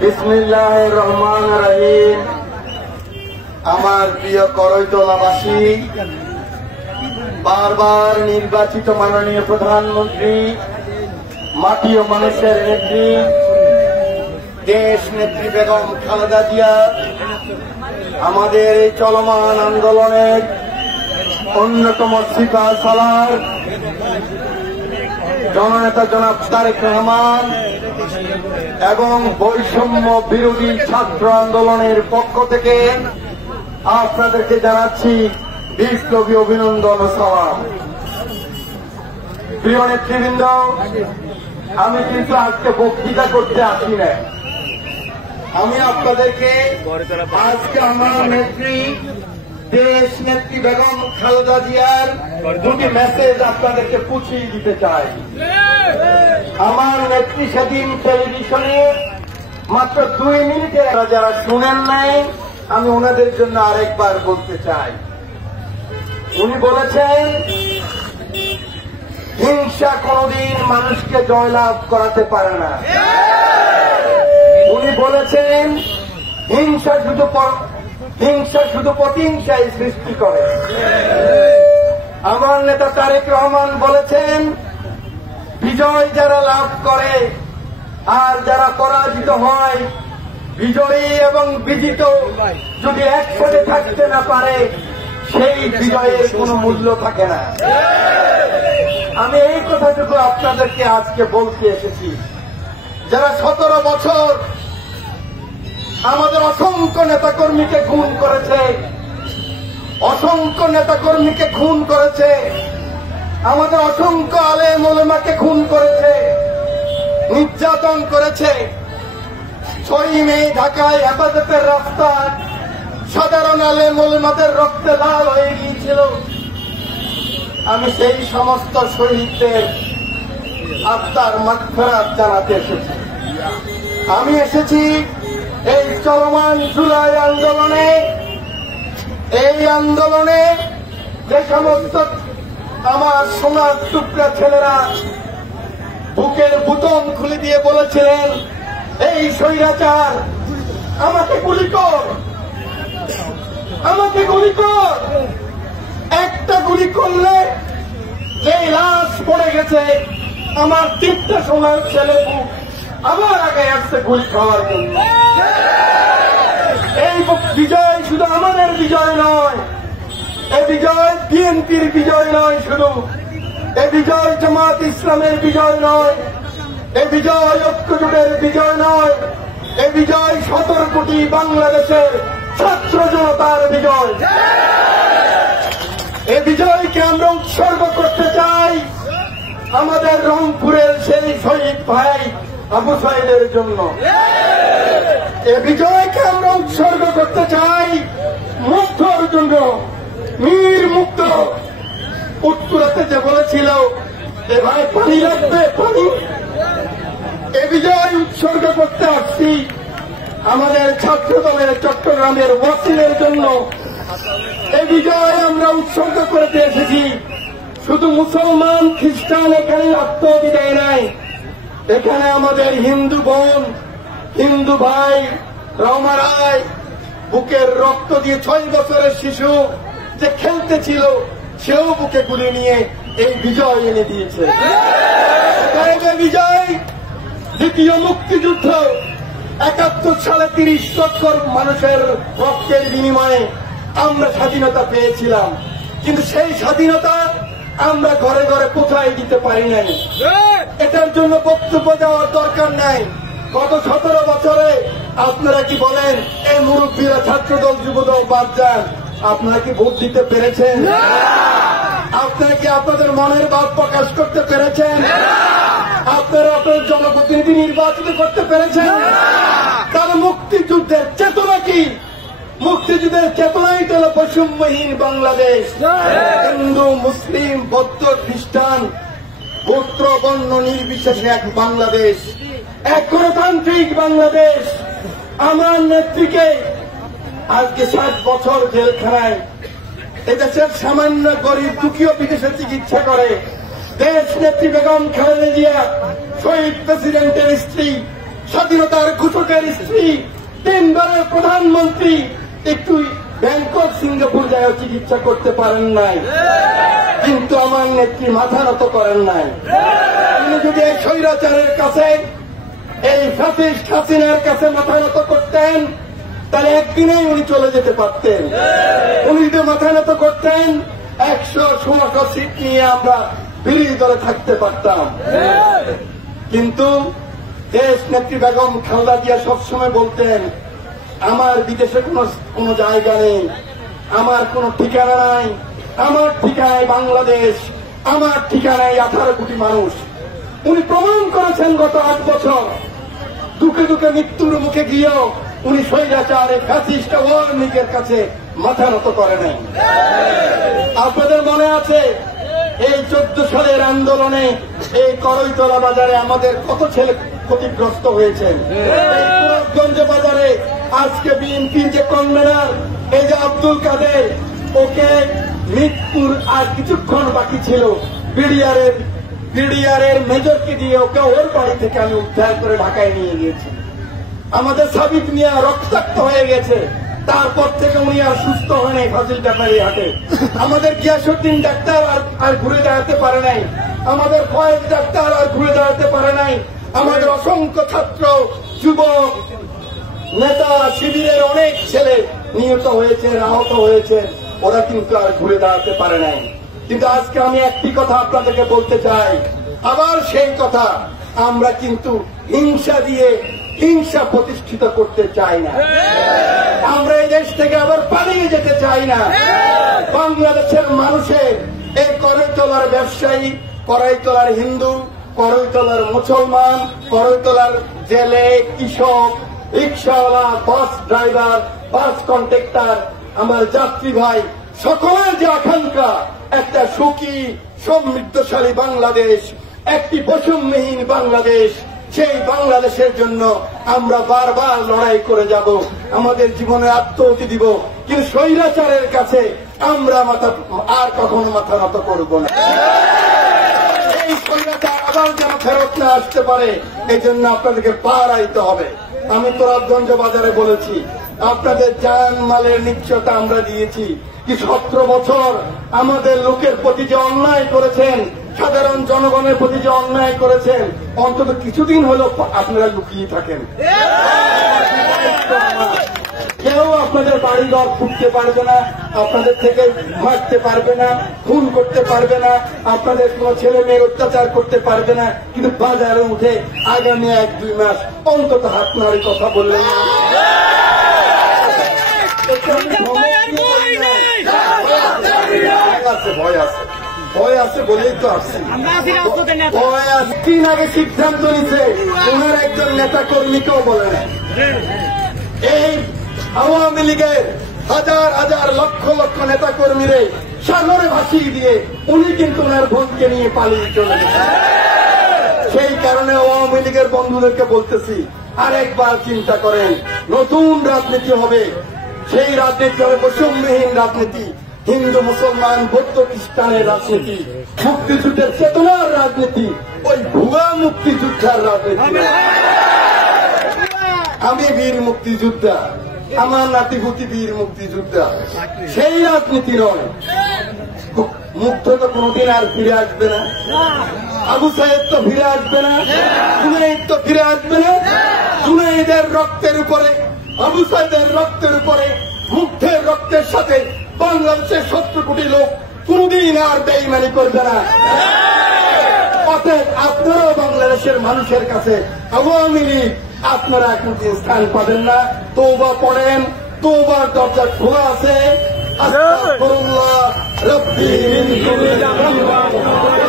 বিসমিল্লাহির রহমানির রহিম। আমার প্রিয় করইতলাবাসী, বারবার নির্বাচিত মাননীয় প্রধানমন্ত্রী, মাটি ও মানুষের নেত্রী, দেশ নেত্রী বেগম খালেদা জিয়া আমাদের এই চলমান আন্দোলনের অন্যতম সিপাহ সালার জননেতা জনাব তারেক রহমান এবং বৈষম্য বিরোধী ছাত্র আন্দোলনের পক্ষ থেকে আপনাদেরকে জানাচ্ছি বিপ্লবী অভিনন্দন ও সালাম। প্রিয় নেতৃবৃন্দ, আমি কিন্তু আজকে বক্তৃতা করতে আসি না। আমি আপনাদেরকে আজকে আমার নেত্রী দেশ নেত্রী বেগম খালেদা জিয়ার দুটি মেসেজ আপনাদেরকে পুছিয়ে দিতে চাই। আমার নেত্রী সেদিন টেলিভিশনে মাত্র 2 মিনিটে যারা শুনেন নাই, আমি ওনাদের জন্য আরেকবার বলতে চাই। উনি বলেছেন, হিংসা কোনদিন মানুষকে জয়লাভ করাতে পারে না। উনি বলেছেন, হিংসা শুধু প্রতিহিংসাই সৃষ্টি করে। আমার নেতা তারেক রহমান বলেছেন, বিজয় যারা লাভ করে আর যারা পরাজিত হয়, বিজয়ী এবং বিজিত যদি একসাথে থাকতে না পারে, সেই বিজয়ের কোনো মূল্য থাকে না। আমি এই কথাটুকু আপনাদেরকে আজকে বলতে এসেছি। যারা 17 বছর আমাদের অসংখ্য নেতাকর্মীকে খুন করেছে, আমাদের অসংখ্য আলেম ওলামাকে খুন করেছে, নির্যাতন করেছে। 6 মে ঢাকায় হেফাজতের রাস্তা সাধারণ আলেম ওলামাদের রক্তে লাল হয়ে গিয়েছিল। আমি সেই সমস্ত শহীদদের আত্মার মাগফিরাত জানাতে এসেছি। আমি এসেছি এই চলমান জুলাই আন্দোলনে, এই আন্দোলনে যে সমস্ত আমার সোনার টুকরা ছেলেরা বুকের বুতন খুলে দিয়ে বলেছিলেন, এই স্বৈরাচার আমাকে গুলি কর, আমাকে গুলি কর। একটা গুলি করলে যে লাশ পড়ে গেছে, আমার 3টা সোনার ছেলে বুক আমার আগে আসছে গুলি খাওয়ার জন্য। এই বিজয় শুধু আমাদের বিজয় নয়, এই বিজয় বিএনপির বিজয় নয়, শুধু এই বিজয় জামাত ইসলামের বিজয় নয়, এই বিজয় ঐক্যজোটের বিজয় নয়, এই বিজয় 17 কোটি বাংলাদেশের ছাত্র জনতার বিজয়। এই বিজয়কে আমরা উৎসর্গ করতে চাই আমাদের রংপুরের সেই শহীদ ভাই আবু সাইদের জন্য। এই বিজয়কে আমরা উৎসর্গ করতে চাই মুগ্ধর জন্য। মীর মুগ্ধ উত্তরাতে যে বলেছিল, এ ভাই পানি লাগবে, পানি। এ বিজয় উৎসর্গ করতে আসছি আমাদের ছাত্র দলের চট্টগ্রামের ওয়াসিলের জন্য। এই বিজয় আমরা উৎসর্গ করতে এসেছি। শুধু মুসলমান খ্রিস্টান এখানে আত্মহত্যা দেয় নাই, এখানে আমাদের হিন্দু বোন, হিন্দু ভাই রমা রায় বুকের রক্ত দিয়ে 6 বছরের শিশু যে খেলতেছিল, সেও বুকে গুলি নিয়ে এই বিজয় এনে দিয়েছে। বিজয় দ্বিতীয় মুক্তিযুদ্ধ 71 সালে 30 লক্ষ মানুষের রক্তের বিনিময়ে আমরা স্বাধীনতা পেয়েছিলাম, কিন্তু সেই স্বাধীনতা আমরা ঘরে ঘরে পৌঁছায় দিতে পারি নাই। এটার জন্য বক্তব্য দেওয়ার দরকার নাই। গত 17 বছরে আপনারা কি বলেন, এই মুরব্বীরা ছাত্রদল যুবদল বাদ যান, আপনারা কি ভোট দিতে পেরেছেন? আপনারা কি আপনাদের মনের ভাব প্রকাশ করতে পেরেছেন? আপনারা আপনাদের জনপ্রতিনিধি নির্বাচিত করতে পেরেছেন? তার মুক্তিযুদ্ধের চেতনা কি? মুক্তিযুদ্ধের চেতনাই হল বৈষম্যহীন বাংলাদেশ। হিন্দু, মুসলিম, বৌদ্ধ, খ্রিস্টান, গোত্র বর্ণ নির্বিশেষে এক বাংলাদেশ, এক গণতান্ত্রিক বাংলাদেশ। আমার নেত্রীকে আজকে 60 বছর জেলখানায়, এদেশের সামান্য গরিব দুঃখীও বিদেশে চিকিৎসা করে। দেশ নেত্রী বেগম খালেদা জিয়া, শহীদ প্রেসিডেন্টের স্ত্রী, স্বাধীনতার ঘোষকের স্ত্রী, 3 বারের প্রধানমন্ত্রী একটু ব্যাংকক সিঙ্গাপুর যায় চিকিৎসা করতে পারেন নাই, কিন্তু আমার নেত্রী মাথা নত করেন নাই। তিনি যদি এই স্বৈরাচারের কাছে, এই ফ্যাসিস্ট হাসিনার কাছে মাথা নত করতেন, তাহলে একদিনেই উনি চলে যেতে পারতেন। উনি যদি মাথা নত করতেন, 100-100 সিট নিয়ে আমরা বিরোধী দলে থাকতে পারতাম। কিন্তু দেশ নেত্রী বেগম খালেদা জিয়া সবসময় বলতেন, আমার বিদেশে কোনো জায়গা নেই, আমার কোনো ঠিকানা নাই, আমার ঠিকানায় বাংলাদেশ, আমার ঠিকানায় 18 কোটি মানুষ। উনি প্রমাণ করেছেন গত 8 বছর দুঃখে দুঃখে মৃত্যুর মুখে গিয়েও উনি স্বৈরাচার ফ্যাসিস্ট আওয়ামী লীগের কাছে মাথা নত করে নাই। আপনাদের মনে আছে এই 14 সালের আন্দোলনে এই করইতলা বাজারে আমাদের কত ছেলে ক্ষতিগ্রস্ত হয়েছে। গোলাপগঞ্জ বাজারে আজকে বিএনপির যে কনভেনার এই যে আব্দুল কাদের, ওকে মৃত্যুর আর কিছুক্ষণ বাকি ছিল, বিডিআরের মেজরকে দিয়ে ওকে ওর বাড়ি থেকে আমি উদ্ধার করে ঢাকায় নিয়ে গিয়েছি। আমাদের সাবিত মিয়া রক্তাক্ত হয়ে গেছে, তারপর থেকে উনি আর সুস্থ হয় নাই ফাজিল ব্যাপারী হাটে। আমাদের গিয়াসউদ্দিন ডাক্তার আর ঘুরে দাঁড়াতে পারে নাই, আমাদের ফয়েজ ডাক্তার আর ঘুরে দাঁড়াতে পারে নাই, আমাদের অসংখ্য ছাত্র যুবক নেতা শিবিরের অনেক ছেলে নিহত হয়েছে, আহত হয়েছে, ওরা কিন্তু আর ঘুরে দাঁড়াতে পারে নাই। কিন্তু আজকে আমি একটি কথা আপনাদেরকে বলতে চাই, আবার সেই কথা, আমরা কিন্তু হিংসা দিয়ে হিংসা প্রতিষ্ঠিত করতে চাই না। আমরা এই দেশ থেকে আবার পালিয়ে যেতে চাই না। বাংলাদেশের মানুষের এই করইতলার ব্যবসায়ী, করইতলার হিন্দু, করইতলার মুসলমান, করইতলার জেলে, কৃষক, রিক্সাওয়ালা, বাস ড্রাইভার, বাস কন্ট্রাক্টর, আমার যাত্রী ভাই, সকলের যে আকাঙ্ক্ষা একটা সুখী সমৃদ্ধশালী বাংলাদেশ, একটি বৈষম্যহীন বাংলাদেশ, সেই বাংলাদেশের জন্য আমরা বারবার লড়াই করে যাব, আমাদের জীবনে আত্মহতি দিব, কিন্তু স্বৈরাচারের কাছে আমরা আর কখনো মাথা নত করব না। এই স্বৈরাচার আবার যেন ফেরত না আসতে পারে, এই জন্য আপনাদেরকে পাড়াইতে হবে। আমি তোরাবগঞ্জ বাজারে বলেছি, আপনাদের জান মালের নিশ্চয়তা আমরা দিয়েছি, কি 17 বছর আমাদের লোকের প্রতি যে অন্যায় করেছেন, সাধারণ জনগণের প্রতি যে অন্যায় করেছেন, অন্তত কিছুদিন হলো আপনারা লুকিয়ে থাকেন। কেউ আপনাদের বাড়িঘর ফুটতে পারবে না, আপনাদের থেকে মারতে পারবে না, খুন করতে পারবে না, আপনাদের কোন ছেলে মেয়ের অত্যাচার করতে পারবে না, কিন্তু বাজারে উঠে আগামী 1-2 মাস অন্তত হাত নাড়ি কথা বললেন না। ভয় আছে বলেই তো আসছে। ভয় আছে, 3 আগে সিদ্ধান্ত নিচ্ছে, ওনার একজন নেতা কর্মীকেও বলে না। এই আওয়ামী লীগের হাজার হাজার লক্ষ লক্ষ নেতা কর্মীরে সাগরে ভাসিয়ে দিয়ে উনি কিন্তু ওনার ভোটকে নিয়ে পালিয়ে চলে গেছেন। সেই কারণে আওয়ামী লীগের বন্ধুদেরকে বলতেছি, আরেকবার চিন্তা করেন, নতুন রাজনীতি হবে, সেই রাজনীতি হবে বৈষম্যহীন রাজনীতি, হিন্দু মুসলমান বৌদ্ধ খ্রিস্টানের রাজনীতি, মুক্তিযুদ্ধের চেতনার রাজনীতি, ওই ভুয়া মুক্তিযোদ্ধার রাজনীতি। আমি বীর মুক্তিযোদ্ধা, আমার নাতিপুতি বীর মুক্তিযোদ্ধা, সেই রাজনীতি নয়। মুগ্ধ তো কোনদিন আর ফিরে আসবে না, আবু সাহেব তো ফিরে আসবে না, জুনাইদ তো ফিরে আসবে না। জুনাইদের রক্তের উপরে, আবু সাহেবের রক্তের উপরে, মুগ্ধের রক্তের সাথে বাংলাদেশের 70 কোটি লোক কোনদিন আর বেইমানি করবে না। অতএব আপনারাও বাংলাদেশের মানুষের কাছে আওয়ামী লীগ আপনারা কোনদিন স্থান পাবেন না। তওবা পড়েন, তওবার দরজা খোলা আছে। আস্তাগফিরুল্লাহ রাব্বি মিন কুল্লি যামবিন।